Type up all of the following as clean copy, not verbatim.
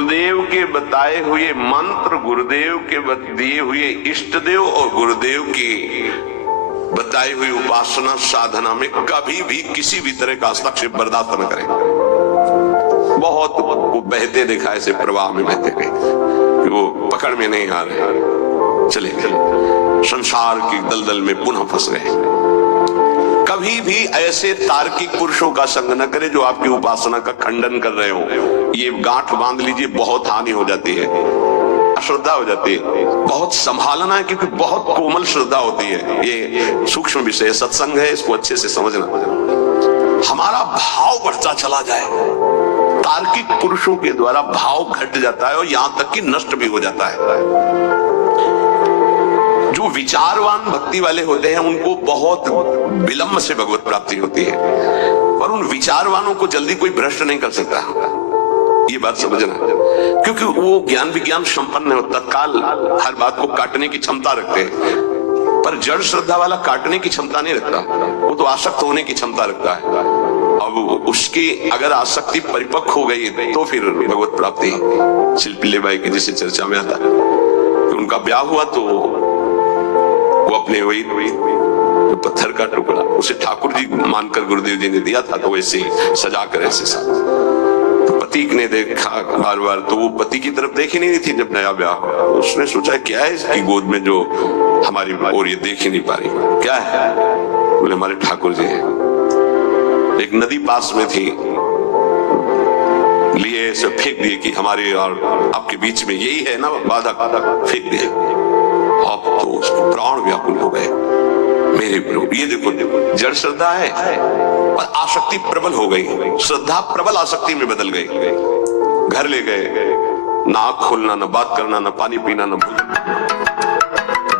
गुरुदेव के बताए हुए मंत्र, गुरुदेव के दिए हुए इष्ट देव और गुरुदेव की बताई हुई उपासना साधना में कभी भी किसी भी तरह का हस्तक्षेप बर्दाश्त न करें। बहुत वो बहते देखा ऐसे प्रवाह में बहते गए कि वो पकड़ में नहीं आ रहे, चले गए, संसार की दलदल में पुनः फंस गए। कभी भी ऐसे तार्किक पुरुषों का संग न करें जो आपकी उपासना का खंडन कर रहे हो। ये गांठ बांध लीजिए, बहुत हानि हो जाती है, अश्रद्धा हो जाती है। बहुत संभालना है क्योंकि बहुत कोमल श्रद्धा होती है। ये सूक्ष्म विषय सत्संग है, इसको अच्छे से समझना। हमारा भाव बढ़ता चला जाए, तार्किक पुरुषों के द्वारा भाव घट जाता है और यहां तक कि नष्ट भी हो जाता है। जो विचारवान भक्ति वाले होते हैं उनको बहुत विलंब से भगवत प्राप्ति होती है, पर उन विचारवानों को जल्दी कोई भ्रष्ट नहीं कर सकता। ये बात समझना, क्योंकि वो ज्ञान विज्ञान संपन्न है, तत्काल हर बात को काटने की क्षमता रखते हैं। पर जड़ श्रद्धा वाला काटने की क्षमता नहीं रखता, वो तो आसक्त होने की क्षमता रखता है। अब उसकी अगर आसक्ति परिपक्व हो गई तो फिर भगवत प्राप्ति। शिल्पी बाई की जैसे चर्चा में आता है, उनका ब्याह हुआ तो वो अपने वही जो पत्थर का टुकड़ा उसे ठाकुर जी मानकर गुरुदेव जी ने दिया था, तो वैसे ही सजा कर ऐसे तो पति ने देखा बार बार, तो वो पति की तरफ देखी नहीं थी जब नया ब्याह हुआ। उसने सोचा क्या है इसकी गोद में जो हमारी और ये देख ही नहीं पा रही, क्या है? बोले हमारे ठाकुर जी है। एक नदी पास में थी, लिए ऐसे फेंक दिए कि हमारे और आपके बीच में यही है ना बाधा, फेंक दिए। अब तो उसको प्राण व्याकुल हो गए, मेरे प्रभु। ये देखो देखो, जड़ श्रद्धा है और आसक्ति प्रबल हो गई, श्रद्धा प्रबल आसक्ति में बदल गई। घर ले गए, ना आँख खोलना, न बात करना, न पानी पीना, न भोजन।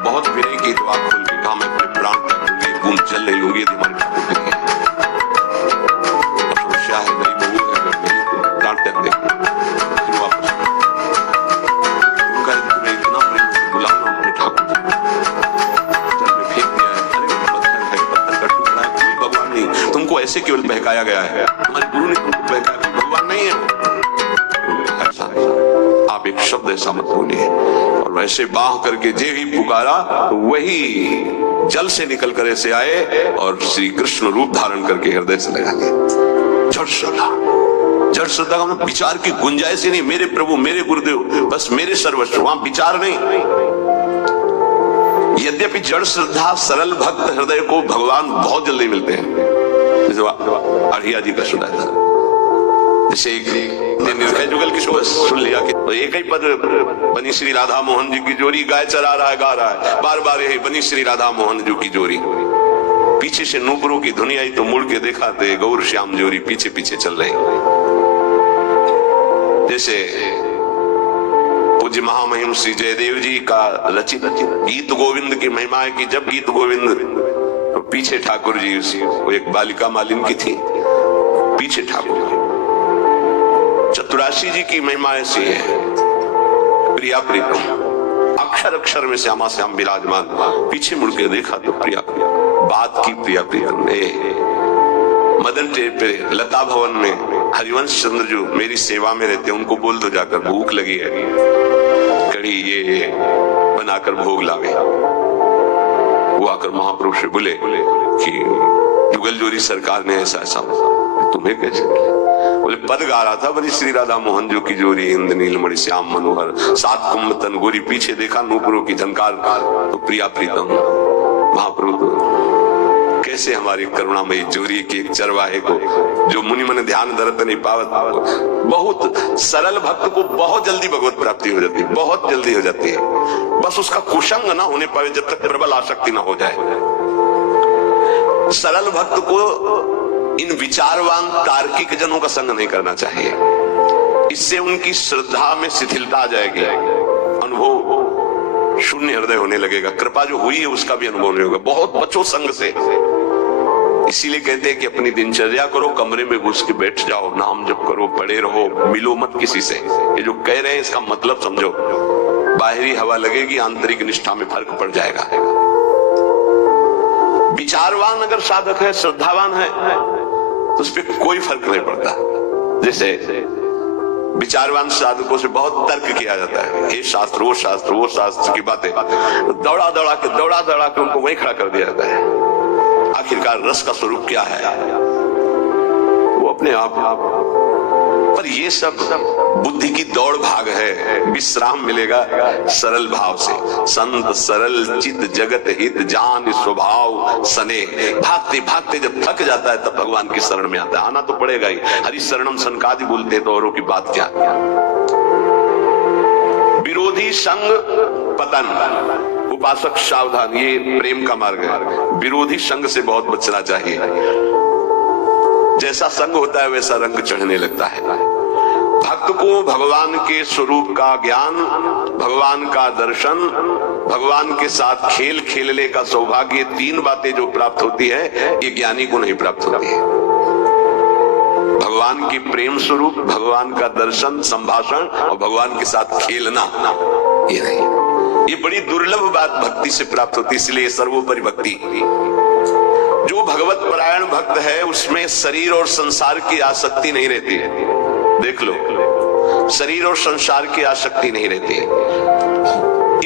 बहुत विनय की दुआ खोल के कहा मैं अपने प्राण त्याग दूंगी, बूंद जल ले लूंगी यदि हमारे ठाकुर के लिए। समस्या है, मेरी बहू है, अगर मेरी तो प्राण त्याग दे। फिर वापस उनका तुम्हें इतना प्रेम से बुलाना अपने ठाकुर जी, चल में फेंक दिया है। अरे पत्थर है, पत्थर का टुकड़ा है, कोई भगवान नहीं, तुमको ऐसे केवल बहकाया गया है, हमारे गुरु ने तुमको बहकाया, भगवान नहीं है। ऐसा आप एक शब्द ऐसा मत बोलिए। और वैसे बाह करके जे ही पुकारा तो वही जल से निकल कर ऐसे आए और श्री कृष्ण रूप धारण करके हृदय से लगा दिया। जड़ श्रद्धा, जड़ श्रद्धा का मतलब विचार की गुंजाइश ही नहीं। मेरे प्रभु, मेरे गुरुदेव, बस मेरे सर्वस्व, वहां विचार नहीं। यद्यपि जड़ श्रद्धा सरल भक्त हृदय को भगवान बहुत जल्दी मिलते हैं। जैसे अढ़िया जी का सुना था, जैसे निर्भय जुगल की सुन लिया कि तो एक ही पद बनी श्री राधा मोहन जी की जोड़ी, गाय चरा रहा है, गा रहा है, बार बार यही बनी श्री राधा मोहन जी की जोड़ी। पीछे से नूपुरों की धुनी आई तो मुड़ के देखा तो गौर श्याम जोड़ी पीछे पीछे चल रही। जैसे पूज्य महामहिम श्री जयदेव जी का रचित गीत गोविंद की महिमा है कि जब गीत गोविंद तो पीछे ठाकुर जी, वो एक बालिका मालिन की थी, पीछे ठाकुर। चतुराशी जी की महिमा ऐसी है, प्रिया प्रीतम, अक्षर अक्षर में श्यामा श्याम विराजमान। पीछे मुड़ के देखा तो प्रिया बात की प्रिया प्रीतम ने। मदन टेप पे लता भवन में हरिवंश चंद्र जो मेरी सेवा में रहते, उनको बोल दो जाकर भूख लगी है, कड़ी ये बनाकर भोग लावे। वो आकर महाप्रभु से बोले कि जुगल जोरी सरकार ने ऐसा ऐसा, तुम्हें कैसे? बोले पद गा रहा था बनी श्री राधा मोहन जो की जोरी, इंद्र नीलमणि श्याम मनोहर, सात कुंभ तन गोरी। पीछे देखा नूपुरों की झनकार तो प्रिया प्रीतम। महाप्रभु कैसे हमारी करुणामयी जोरी की एक चरवाहे को जो मुनि मन ध्यान धरत नहीं पावत। बहुत सरल भक्त को बहुत जल्दी भगवत प्राप्ति हो जाती है, बहुत जल्दी हो जाती है। बस उसका कुसंग ना होने पावे जब तक प्रबल आसक्ति ना हो जाए। सरल भक्त को इन विचारवान तार्किक जनों का संग नहीं करना चाहिए, इससे उनकी श्रद्धा में शिथिलता आ जाएगी, अनुभव शून्य हृदय होने लगेगा, कृपा जो हुई है उसका भी अनुभव नहीं होगा। बहुत बचो संग से। इसीलिए कहते हैं कि अपनी दिनचर्या करो, कमरे में घुस के बैठ जाओ, नाम जप करो, पढ़े रहो, मिलो मत किसी से। ये जो कह रहे हैं इसका मतलब समझो, बाहरी हवा लगेगी, आंतरिक निष्ठा में फर्क पड़ जाएगा। विचारवान अगर साधक है, श्रद्धावान है, तो उस पर कोई फर्क नहीं पड़ता। जैसे विचारवान साधकों से बहुत तर्क किया जाता है, ये शास्त्र वो शास्त्र वो शास्त्र की बातें दौड़ा दौड़ा के उनको वहीं खड़ा कर दिया जाता है। आखिरकार रस का स्वरूप क्या है वो अपने आप। पर ये सब बुद्धि की दौड़ भाग है। विश्राम मिलेगा सरल भाव से। संत सरल चित जगत हित जान स्वभाव सने। भागते भागते जब थक जाता है तब भगवान की शरण में आता है। आना तो पड़ेगा ही। हरि शरणम सनकादि बोलते हैं तो औरों की बात क्या। विरोधी संग पतन। उपासक सावधान, ये प्रेम का मार्ग है। विरोधी संग से बहुत बचना चाहिए। जैसा संग होता है वैसा रंग चढ़ने लगता है। भक्त को भगवान के स्वरूप का ज्ञान, भगवान का दर्शन, भगवान के साथ खेल खेलने का सौभाग्य, तीन बातें जो प्राप्त होती है ये ज्ञानी को नहीं प्राप्त होती है। भगवान की प्रेम स्वरूप, भगवान का दर्शन, संभाषण और भगवान के साथ खेलना, ये नहीं। ये बड़ी दुर्लभ बात भक्ति से प्राप्त होती, इसलिए सर्वोपरि भक्ति। जो भगवत परायण भक्त है उसमें शरीर और संसार की आसक्ति नहीं रहती है। देख लो, शरीर और संसार की आसक्ति नहीं रहती है।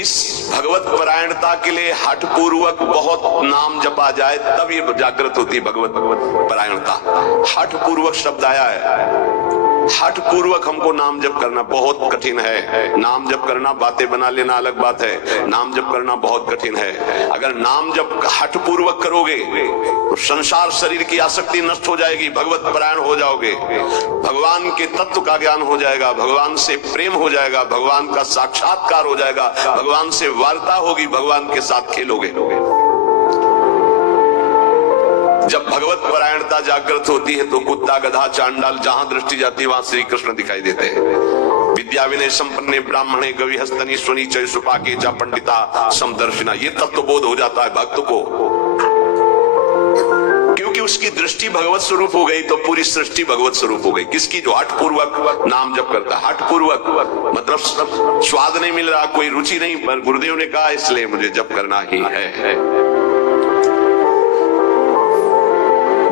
इस भगवत परायणता के लिए हठ पूर्वक बहुत नाम जपा जाए तब ये जागृत होती है भगवत परायणता। हठ पूर्वक शब्द आया है। हठ पूर्वक हमको नाम जप करना बहुत कठिन है। नाम जप करना, बातें बना लेना अलग बात है। नाम जप करना बहुत कठिन है। अगर नाम जप हठ पूर्वक करोगे तो संसार शरीर की आसक्ति नष्ट हो जाएगी, भगवत परायण हो जाओगे, भगवान के तत्व का ज्ञान हो जाएगा, भगवान से प्रेम हो जाएगा, भगवान का साक्षात्कार हो जाएगा, भगवान से वार्ता होगी, भगवान के साथ खेलोगे। जब भगवत परायणता जागृत होती है तो कुत्ता गधा चांडाल जहां दृष्टि जाती है वहां श्री कृष्ण दिखाई देते हैं। विद्या विनय संपन्ने ब्राह्मणे गवि हस्तनी स्वनी चय सुपाके जा पंडिता समदर्शिना। ये तत्व बोध हो जाता है भक्त को, क्योंकि उसकी दृष्टि भगवत स्वरूप हो गई तो पूरी सृष्टि भगवत स्वरूप हो गई। किसकी? जो हठ पूर्वक नाम जप करता है। हठ पूर्वक मतलब स्वाद नहीं मिल रहा, कोई रुचि नहीं, पर गुरुदेव ने कहा इसलिए मुझे जप करना ही है।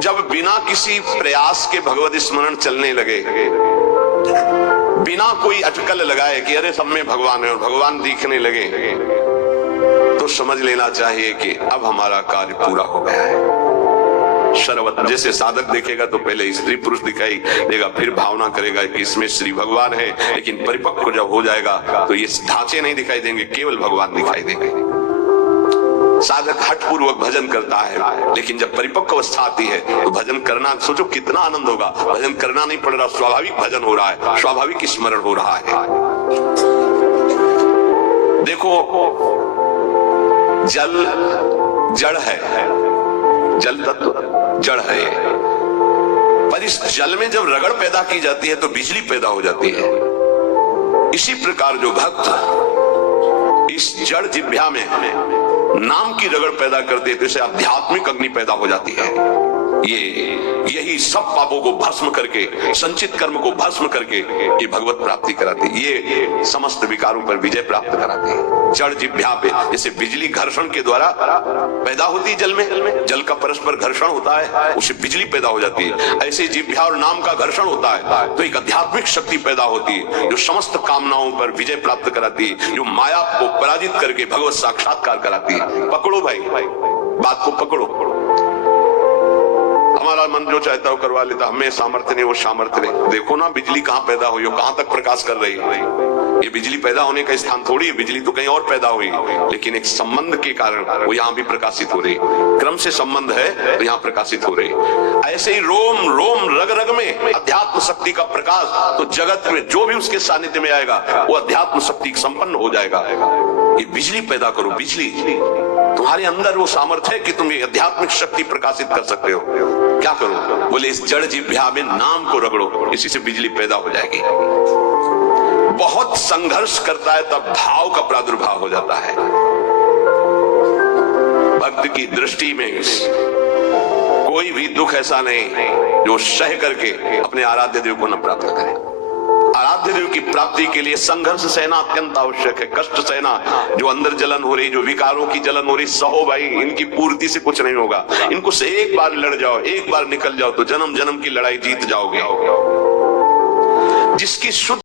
जब बिना किसी प्रयास के भगवत स्मरण चलने लगे, बिना कोई अटकल लगाए कि अरे सब में भगवान है और भगवान दिखने लगे, तो समझ लेना चाहिए कि अब हमारा कार्य पूरा हो गया है। सर्वत्र जैसे साधक देखेगा तो पहले स्त्री पुरुष दिखाई देगा, फिर भावना करेगा कि इसमें श्री भगवान है, लेकिन परिपक्व जब हो जाएगा तो ये ढांचे नहीं दिखाई देंगे, केवल भगवान दिखाई देंगे। साधक हठ पूर्वक भजन करता है, लेकिन जब परिपक्व अवस्था आती है तो भजन करना, सोचो कितना आनंद होगा। भजन करना नहीं पड़ रहा, स्वाभाविक भजन हो रहा है, स्वाभाविक स्मरण हो रहा है। देखो, जल जड़ है, जल तत्व जड़ है, पर इस जल में जब रगड़ पैदा की जाती है तो बिजली पैदा हो जाती है। इसी प्रकार जो भक्त इस जड़ जिह्वा में नाम की रगड़ पैदा करते हैं तो इसे आध्यात्मिक अग्नि पैदा हो जाती है। यही सब पापों को भस्म करके, संचित कर्म को भस्म करके ये भगवत प्राप्ति कराती है। ये समस्त विकारों पर विजय प्राप्त कराती है। जड़ जिह्वा पे जैसे बिजली घर्षण के द्वारा पैदा होती है, जल में जल का परस्पर घर्षण होता है, उससे बिजली पैदा हो जाती है। ऐसे जिह्वा और नाम का घर्षण होता है तो एक आध्यात्मिक शक्ति पैदा होती है जो समस्त कामनाओं पर विजय प्राप्त कराती है, जो माया को पराजित करके भगवत साक्षात्कार कराती है। पकड़ो भाई, बात को पकड़ो। हमारा मन जो चाहता है वो करवा लेता, हमें सामर्थ्य नहीं, वो सामर्थ्य नहीं। देखो ना बिजली कहाँ पैदा हुई, कहाँ तक प्रकाश कर रही है। ये बिजली पैदा होने का स्थान थोड़ी है, बिजली तो कहीं और पैदा हुई, लेकिन एक संबंध के कारण वो यहाँ भी प्रकाशित हो रही। क्रम से संबंध है तो यहाँ प्रकाशित हो रही। ऐसे ही रोम रोम रग रग में अध्यात्म शक्ति का प्रकाश, तो जगत में जो भी उसके सानिध्य में आएगा वो अध्यात्म शक्ति संपन्न हो जाएगा। ये बिजली पैदा करो, बिजली तुम्हारे अंदर वो सामर्थ्य है कि तुम ये आध्यात्मिक शक्ति प्रकाशित कर सकते हो। क्या करो? बोले इस जड़ जिह्वा में नाम को रगड़ो, इसी से बिजली पैदा हो जाएगी। बहुत संघर्ष करता है तब भाव का प्रादुर्भाव हो जाता है। भक्त की दृष्टि में कोई भी दुख ऐसा नहीं जो सह करके अपने आराध्य देव को न प्राप्त करे। आराध्य देव की प्राप्ति के लिए संघर्ष सहना अत्यंत आवश्यक है। कष्ट सहना, जो अंदर जलन हो रही, जो विकारों की जलन हो रही, सहो भाई, इनकी पूर्ति से कुछ नहीं होगा। इनको से एक बार लड़ जाओ, एक बार निकल जाओ तो जन्म जन्म की लड़ाई जीत जाओगे। जिसकी शुद्ध